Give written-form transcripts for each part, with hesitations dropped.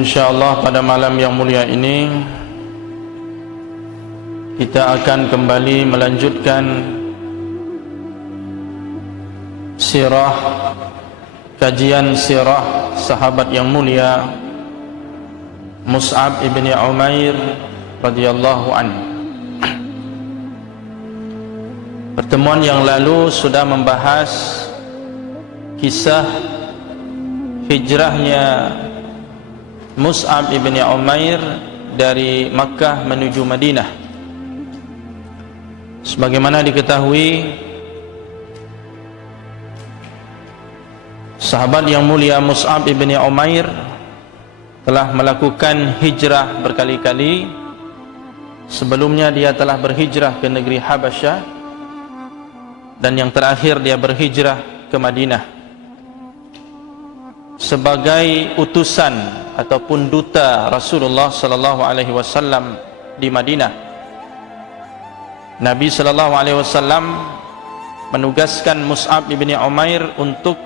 InsyaAllah pada malam yang mulia ini kita akan kembali melanjutkan kajian sirah sahabat yang mulia Mus'ab ibn Umair radhiyallahu anhu. Pertemuan yang lalu sudah membahas kisah hijrahnya Mus'ab ibn Umair dari Makkah menuju Madinah. Sebagaimana diketahui, sahabat yang mulia Mus'ab ibn Umair telah melakukan hijrah berkali-kali. Sebelumnya dia telah berhijrah ke negeri Habasyah, dan yang terakhir dia berhijrah ke Madinah sebagai utusan ataupun duta Rasulullah sallallahu alaihi wasallam di Madinah. Nabi sallallahu alaihi wasallam menugaskan Mus'ab ibn Umair untuk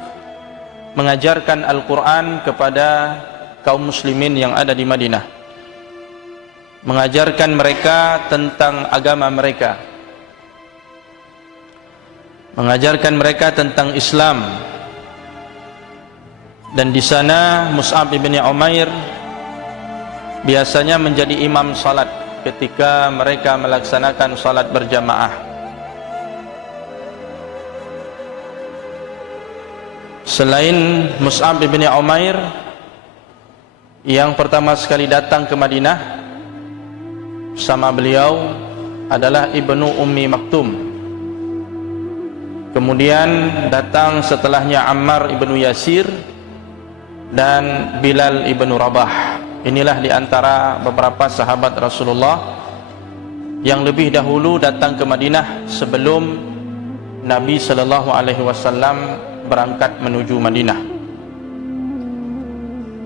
mengajarkan Al-Quran kepada kaum muslimin yang ada di Madinah, mengajarkan mereka tentang agama mereka, mengajarkan mereka tentang Islam. Dan di sana Mus'ab ibn Umair biasanya menjadi imam salat ketika mereka melaksanakan salat berjamaah. Selain Mus'ab ibn Umair yang pertama sekali datang ke Madinah bersama beliau adalah Ibnu Ummi Maktum. Kemudian datang setelahnya Ammar ibnu Yasir dan Bilal ibnu Rabah. Inilah di antara beberapa sahabat Rasulullah yang lebih dahulu datang ke Madinah sebelum Nabi sallallahu alaihi wasallam berangkat menuju Madinah.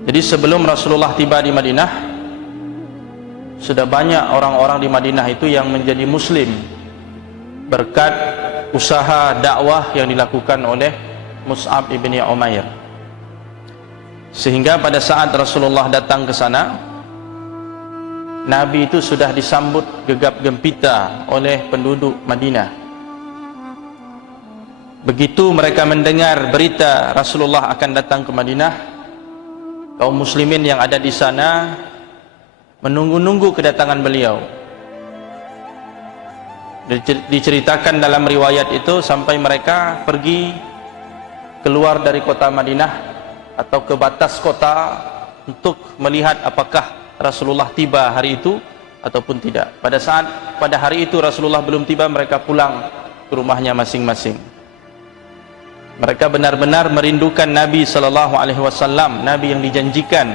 Jadi sebelum Rasulullah tiba di Madinah, sudah banyak orang-orang di Madinah itu yang menjadi muslim berkat usaha dakwah yang dilakukan oleh Mus'ab ibn Umair. Sehingga pada saat Rasulullah datang ke sana, Nabi itu sudah disambut gegap gempita oleh penduduk Madinah. Begitu mereka mendengar berita Rasulullah akan datang ke Madinah, kaum muslimin yang ada di sana menunggu-nunggu kedatangan beliau. Diceritakan dalam riwayat itu sampai mereka pergi keluar dari kota Madinah atau ke batas kota untuk melihat apakah Rasulullah tiba hari itu ataupun tidak. Pada hari itu Rasulullah belum tiba, mereka pulang ke rumahnya masing-masing. Mereka benar-benar merindukan Nabi sallallahu alaihi wasallam, Nabi yang dijanjikan,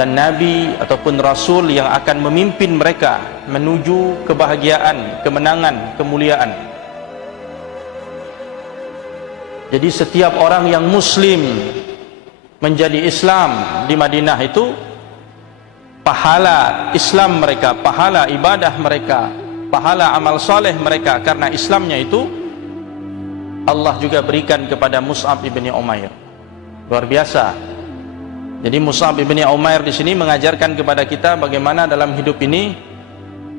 dan Nabi ataupun Rasul yang akan memimpin mereka menuju kebahagiaan, kemenangan, kemuliaan. Jadi setiap orang yang muslim menjadi Islam di Madinah itu, pahala Islam mereka, pahala ibadah mereka, pahala amal soleh mereka karena Islamnya itu Allah juga berikan kepada Mus'ab ibn Umair. Luar biasa. Jadi Mus'ab ibn Umair di sini mengajarkan kepada kita bagaimana dalam hidup ini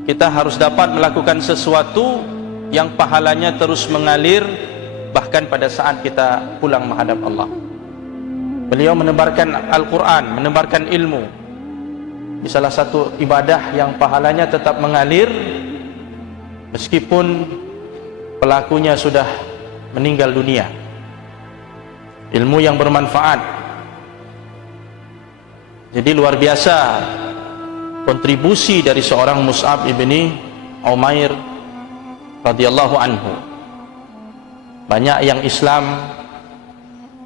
kita harus dapat melakukan sesuatu yang pahalanya terus mengalir bahkan pada saat kita pulang menghadap Allah. Beliau menebarkan Al-Quran, menebarkan ilmu di salah satu ibadah yang pahalanya tetap mengalir meskipun pelakunya sudah meninggal dunia. Ilmu yang bermanfaat. Jadi luar biasa kontribusi dari seorang Mus'ab ibn Umair radhiyallahu anhu. Banyak yang Islam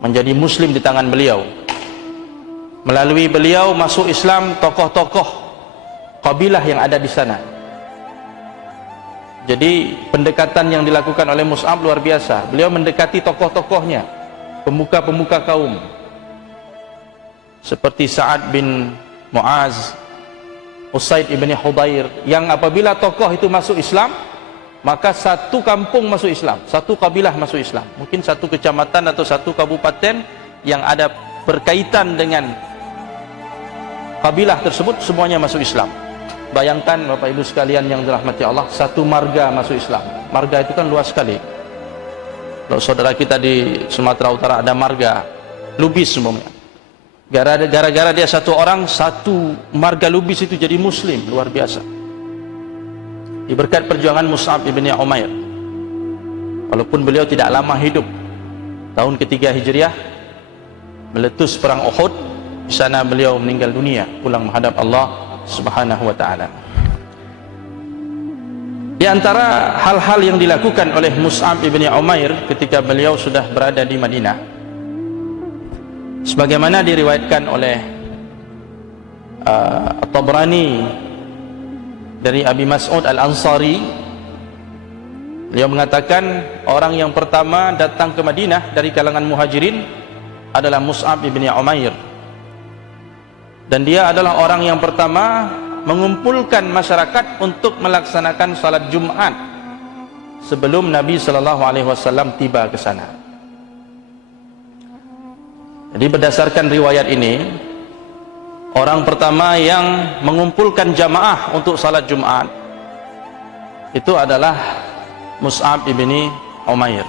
menjadi muslim di tangan beliau. Melalui beliau masuk Islam tokoh-tokoh kabilah yang ada di sana. Jadi pendekatan yang dilakukan oleh Mus'ab luar biasa. Beliau mendekati tokoh-tokohnya, pemuka-pemuka kaum, seperti Sa'ad bin Mu'az, Usaid ibn Hudayr, yang apabila tokoh itu masuk Islam, maka satu kampung masuk Islam, satu kabilah masuk Islam. Mungkin satu kecamatan atau satu kabupaten yang ada berkaitan dengan kabilah tersebut semuanya masuk Islam. Bayangkan Bapak Ibu sekalian yang dirahmati Allah, satu marga masuk Islam. Marga itu kan luas sekali. Kalau saudara kita di Sumatera Utara ada marga Lubis semuanya. Gara-gara dia satu orang, satu marga Lubis itu jadi Muslim, luar biasa. Berkat perjuangan Mus'ab ibn Umair. Walaupun beliau tidak lama hidup, tahun ketiga Hijriah meletus perang Uhud, di sana beliau meninggal dunia, pulang menghadap Allah Subhanahu wa taala. Di antara hal-hal yang dilakukan oleh Mus'ab ibn Umair ketika beliau sudah berada di Madinah, sebagaimana diriwayatkan oleh At-Tabrani dari Abi Mas'ud Al-Ansari, beliau mengatakan orang yang pertama datang ke Madinah dari kalangan muhajirin adalah Mus'ab ibn Umair, dan dia adalah orang yang pertama mengumpulkan masyarakat untuk melaksanakan salat Jumat sebelum Nabi SAW tiba ke sana. Jadi berdasarkan riwayat ini, orang pertama yang mengumpulkan jamaah untuk salat Jumat itu adalah Mus'ab ibni Umair.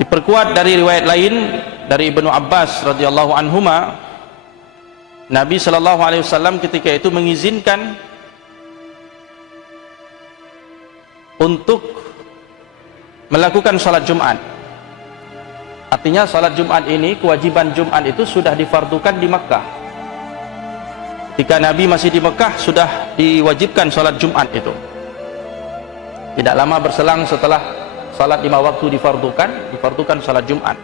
Diperkuat dari riwayat lain dari Ibnu Abbas radhiyallahu anhuma, Nabi SAW ketika itu mengizinkan untuk melakukan salat Jumat. Artinya salat Jumat ini, kewajiban Jumat itu sudah difardukan di Mekah. Ketika Nabi masih di Mekah sudah diwajibkan salat Jumat itu. Tidak lama berselang setelah salat 5 waktu difardukan salat Jumat.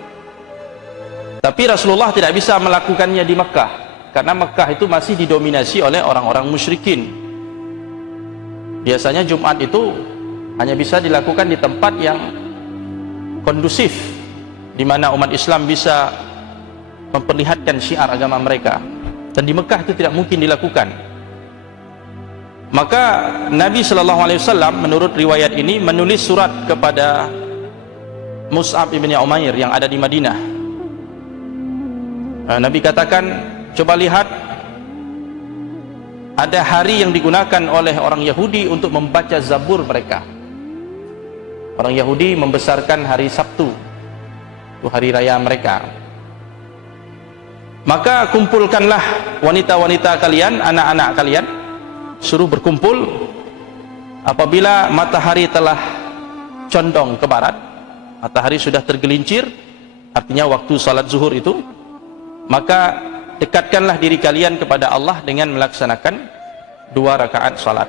Tapi Rasulullah tidak bisa melakukannya di Mekah, karena Mekah itu masih didominasi oleh orang-orang musyrikin. Biasanya Jumat itu hanya bisa dilakukan di tempat yang kondusif, di mana umat Islam bisa memperlihatkan syiar agama mereka, dan di Mekah itu tidak mungkin dilakukan. Maka Nabi SAW menurut riwayat ini menulis surat kepada Mus'ab ibn Umair yang ada di Madinah. Nabi katakan, coba lihat, ada hari yang digunakan oleh orang Yahudi untuk membaca Zabur mereka. Orang Yahudi membesarkan hari Sabtu, itu hari raya mereka. Maka kumpulkanlah wanita-wanita kalian, anak-anak kalian, suruh berkumpul apabila matahari telah condong ke barat, matahari sudah tergelincir, artinya waktu salat zuhur itu, maka dekatkanlah diri kalian kepada Allah dengan melaksanakan 2 rakaat salat.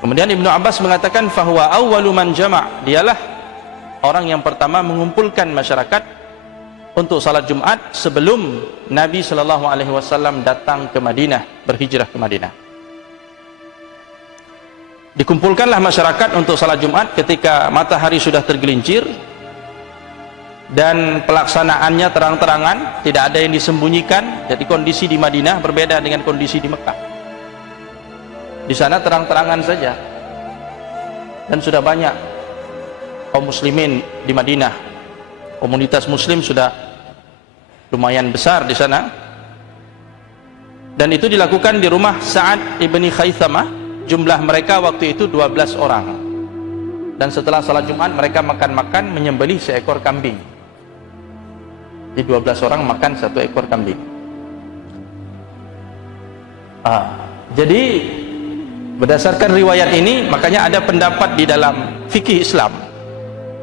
Kemudian Ibnu Abbas mengatakan fahuwa awwalu man jama', dialah orang yang pertama mengumpulkan masyarakat untuk salat Jumat sebelum Nabi SAW datang ke Madinah, berhijrah ke Madinah. Dikumpulkanlah masyarakat untuk salat Jumat ketika matahari sudah tergelincir, dan pelaksanaannya terang-terangan, tidak ada yang disembunyikan. Jadi kondisi di Madinah berbeda dengan kondisi di Mekah. Di sana terang-terangan saja, dan sudah banyak kaum muslimin di Madinah. Komunitas muslim sudah lumayan besar di sana, dan itu dilakukan di rumah Sa'ad ibni Khaythamah. Jumlah mereka waktu itu 12 orang, dan setelah salat Jumat mereka makan-makan, menyembelih seekor kambing. Jadi 12 orang makan 1 ekor kambing. Jadi berdasarkan riwayat ini, makanya ada pendapat di dalam fikih Islam,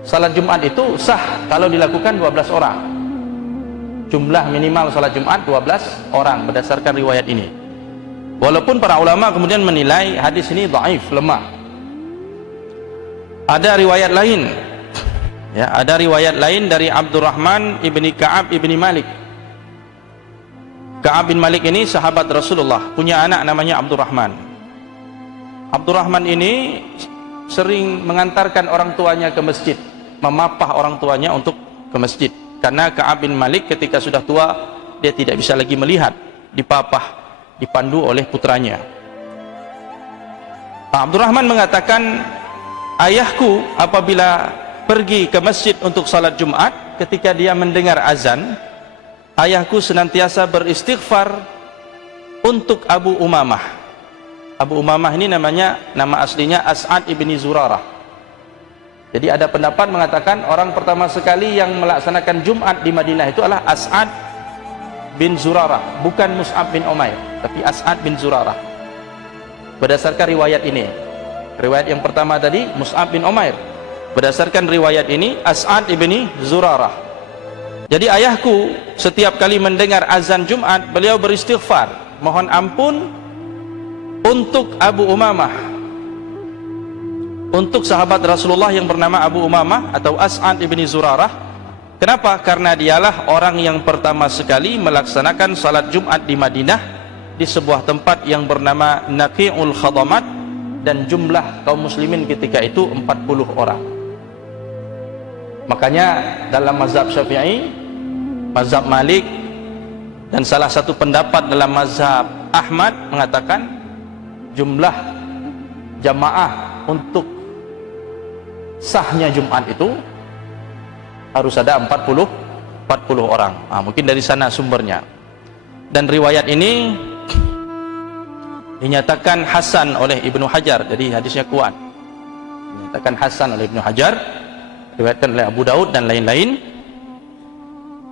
salat Jumat itu sah kalau dilakukan 12 orang. Jumlah minimal salat Jumat 12 orang berdasarkan riwayat ini. Walaupun para ulama kemudian menilai hadis ini dhaif, lemah. Ada riwayat lain, ya, ada riwayat lain dari Abdurrahman ibni Ka'ab ibni Malik. Ka'ab bin Malik ini sahabat Rasulullah, punya anak namanya Abdurrahman. Abdurrahman ini sering mengantarkan orang tuanya ke masjid, memapah orang tuanya untuk ke masjid, karena Ka'ab bin Malik ketika sudah tua, dia tidak bisa lagi melihat, dipapah, dipandu oleh putranya. Abdurrahman mengatakan, ayahku apabila pergi ke masjid untuk salat Jumat, ketika dia mendengar azan, ayahku senantiasa beristighfar untuk Abu Umamah. Abu Umamah ini nama aslinya As'ad ibni Zurarah. Jadi ada pendapat mengatakan orang pertama sekali yang melaksanakan Jumat di Madinah itu adalah As'ad bin Zurarah, bukan Mus'ab bin Umair, tapi As'ad bin Zurarah. Berdasarkan riwayat ini, riwayat yang pertama tadi Mus'ab bin Umair, berdasarkan riwayat ini As'ad ibni Zurarah. Jadi ayahku setiap kali mendengar azan Jumat, beliau beristighfar, mohon ampun untuk Abu Umamah, untuk sahabat Rasulullah yang bernama Abu Umamah atau As'ad ibni Zurarah. Kenapa? Karena dialah orang yang pertama sekali melaksanakan salat Jumat di Madinah, di sebuah tempat yang bernama Naqi'ul Khadamat, dan jumlah kaum muslimin ketika itu 40 orang. Makanya dalam mazhab Syafi'i, mazhab Malik, dan salah satu pendapat dalam mazhab Ahmad mengatakan jumlah jamaah untuk sahnya Jumat itu harus ada 40 orang. Mungkin dari sana sumbernya. Dan riwayat ini dinyatakan hasan oleh Ibnu Hajar, jadi hadisnya kuat. Dinyatakan hasan oleh Ibnu Hajar, diriwayatkan oleh Abu Daud dan lain-lain.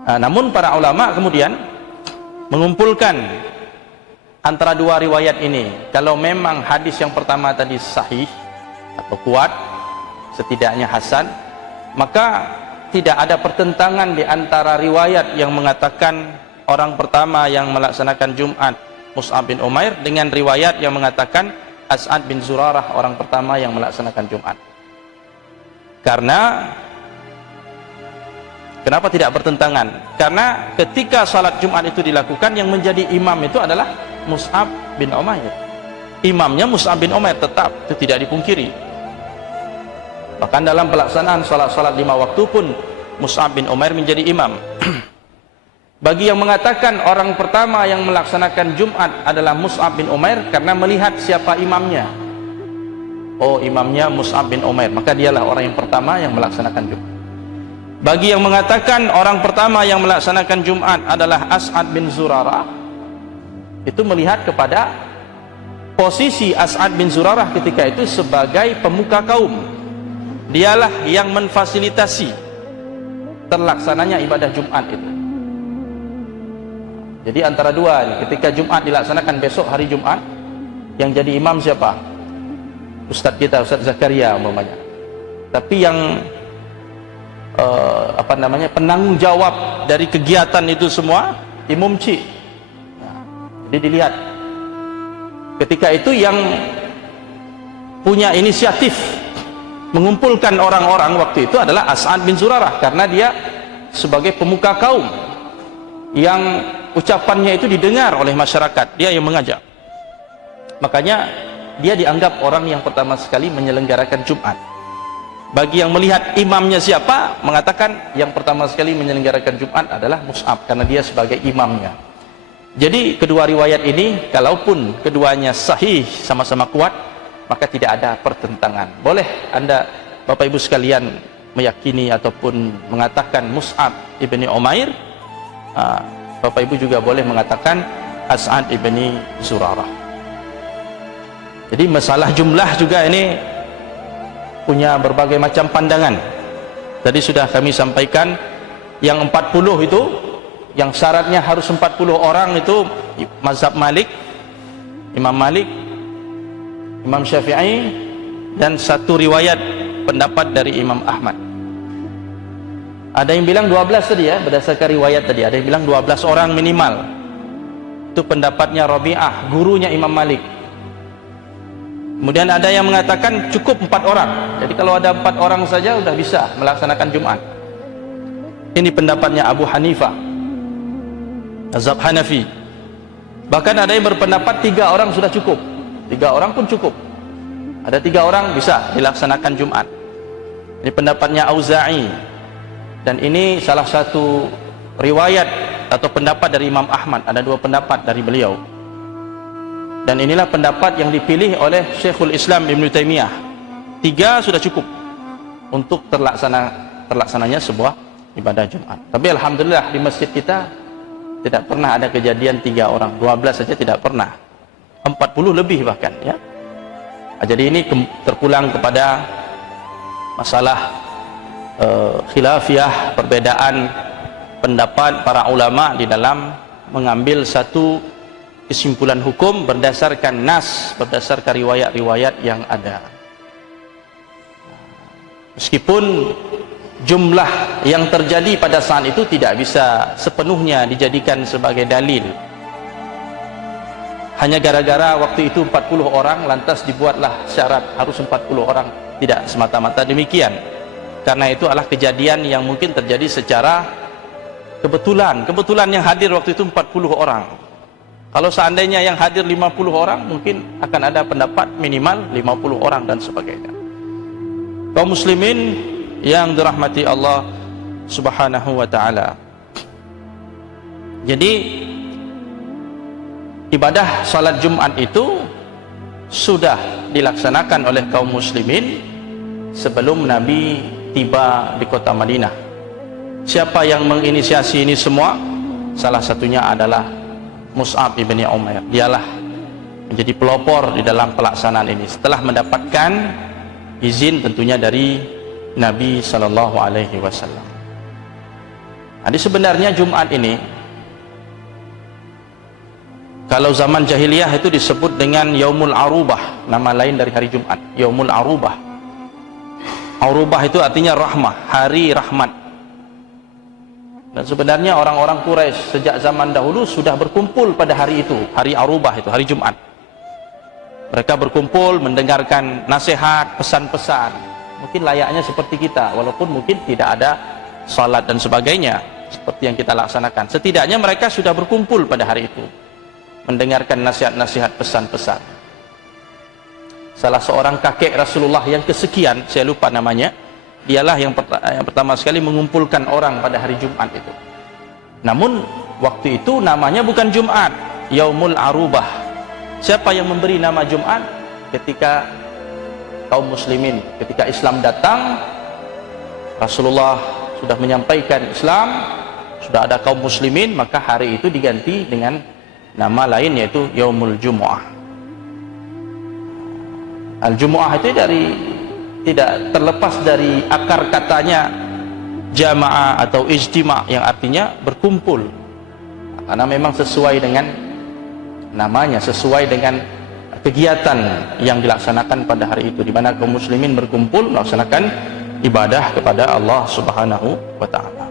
Namun para ulama kemudian mengumpulkan antara dua riwayat ini. Kalau memang hadis yang pertama tadi sahih atau kuat, setidaknya hasan, maka tidak ada pertentangan di antara riwayat yang mengatakan orang pertama yang melaksanakan Jumat Mus'ab bin Umair dengan riwayat yang mengatakan As'ad bin Zurarah orang pertama yang melaksanakan Jumat. Kenapa tidak bertentangan? Karena ketika salat Jumat itu dilakukan, yang menjadi imam itu adalah Mus'ab bin Umair. Imamnya Mus'ab bin Umair tetap, itu tidak dipungkiri. Bahkan dalam pelaksanaan salat-salat 5 waktu pun Mus'ab bin Umair menjadi imam. Bagi yang mengatakan orang pertama yang melaksanakan Jumat adalah Mus'ab bin Umair karena melihat siapa imamnya. Oh, imamnya Mus'ab bin Umair, maka dialah orang yang pertama yang melaksanakan Jumat. Bagi yang mengatakan orang pertama yang melaksanakan Jumat adalah As'ad bin Zurarah, itu melihat kepada posisi As'ad bin Zurarah ketika itu sebagai pemuka kaum. Dialah yang memfasilitasi terlaksananya ibadah Jumat itu. Jadi antara dua ini, ketika Jumat dilaksanakan besok hari Jumat, yang jadi imam siapa? Ustadz kita, Ustadz Zakaria umpamanya. Tapi yang penanggung jawab dari kegiatan itu semua Imam Cik. Jadi dilihat ketika itu yang punya inisiatif mengumpulkan orang-orang waktu itu adalah As'ad bin Zurarah, karena dia sebagai pemuka kaum yang ucapannya itu didengar oleh masyarakat, dia yang mengajak. Makanya dia dianggap orang yang pertama sekali menyelenggarakan Jumat. Bagi yang melihat imamnya siapa, mengatakan yang pertama sekali menyelenggarakan Jumat adalah Mus'ab, karena dia sebagai imamnya. Jadi kedua riwayat ini, kalaupun keduanya sahih, sama-sama kuat, maka tidak ada pertentangan. Boleh Anda Bapak Ibu sekalian meyakini ataupun mengatakan Mus'ab ibni Umair, Bapak Ibu juga boleh mengatakan As'ad ibni Zurarah. Jadi masalah jumlah juga ini punya berbagai macam pandangan. Tadi sudah kami sampaikan yang 40 itu, yang syaratnya harus 40 orang itu mazhab Malik, Imam Malik, Imam Syafi'i, dan satu riwayat pendapat dari Imam Ahmad. Ada yang bilang 12 tadi ya, berdasarkan riwayat tadi. Ada yang bilang 12 orang minimal. Itu pendapatnya Rabi'ah, gurunya Imam Malik. Kemudian ada yang mengatakan cukup 4 orang. Jadi kalau ada 4 orang saja sudah bisa melaksanakan Jumat. Ini pendapatnya Abu Hanifah, mazhab Hanafi. Bahkan ada yang berpendapat 3 orang sudah cukup. 3 orang pun cukup. Ada 3 orang bisa dilaksanakan Jumat. Ini pendapatnya Auza'i. Dan ini salah satu riwayat atau pendapat dari Imam Ahmad. Ada 2 pendapat dari beliau. Dan inilah pendapat yang dipilih oleh Syekhul Islam Ibn Taimiyah. 3 sudah cukup untuk terlaksananya sebuah ibadah Jumat. Tapi alhamdulillah di masjid kita Tidak pernah ada kejadian 3 orang, 12 saja tidak pernah. 40 lebih bahkan, ya. Jadi ini terpulang kepada masalah khilafiyah, perbedaan pendapat para ulama di dalam mengambil satu kesimpulan hukum berdasarkan nas, berdasarkan riwayat-riwayat yang ada. Meskipun jumlah yang terjadi pada saat itu tidak bisa sepenuhnya dijadikan sebagai dalil. Hanya gara-gara waktu itu 40 orang lantas dibuatlah syarat harus 40 orang. Tidak semata-mata demikian. Karena itu adalah kejadian yang mungkin terjadi secara kebetulan. Kebetulan yang hadir waktu itu 40 orang. Kalau seandainya yang hadir 50 orang, mungkin akan ada pendapat minimal 50 orang dan sebagainya. Kaum muslimin yang dirahmati Allah Subhanahu wa taala. Jadi ibadah salat Jumat itu sudah dilaksanakan oleh kaum muslimin sebelum Nabi tiba di kota Madinah. Siapa yang menginisiasi ini semua? Salah satunya adalah Mus'ab ibni Umair. Dialah menjadi pelopor di dalam pelaksanaan ini setelah mendapatkan izin tentunya dari Nabi sallallahu alaihi wasallam. Jadi sebenarnya Jumat ini kalau zaman jahiliyah itu disebut dengan Yaumul Arubah, nama lain dari hari Jumat, Yaumul Arubah. Arubah itu artinya rahmah, hari rahmat. Dan sebenarnya orang-orang Quraisy sejak zaman dahulu sudah berkumpul pada hari itu, hari Arubah itu, hari Jumat. Mereka berkumpul mendengarkan nasihat, pesan-pesan. Mungkin layaknya seperti kita, walaupun mungkin tidak ada salat dan sebagainya seperti yang kita laksanakan. Setidaknya mereka sudah berkumpul pada hari itu, mendengarkan nasihat-nasihat, pesan-pesan. Salah seorang kakek Rasulullah yang kesekian, saya lupa namanya, dialah yang pertama sekali mengumpulkan orang pada hari Jumat itu. Namun waktu itu namanya bukan Jumat, Yaumul Arubah. Siapa yang memberi nama Jumat? Ketika kaum muslimin, ketika Islam datang, Rasulullah sudah menyampaikan Islam, sudah ada kaum muslimin, maka hari itu diganti dengan nama lain yaitu Yaumul Jumu'ah. Al-Jumu'ah itu tidak terlepas dari akar katanya jamaah atau ijtima' yang artinya berkumpul. Karena memang sesuai dengan namanya, sesuai dengan kegiatan yang dilaksanakan pada hari itu, di mana kaum muslimin berkumpul melaksanakan ibadah kepada Allah Subhanahu wa taala.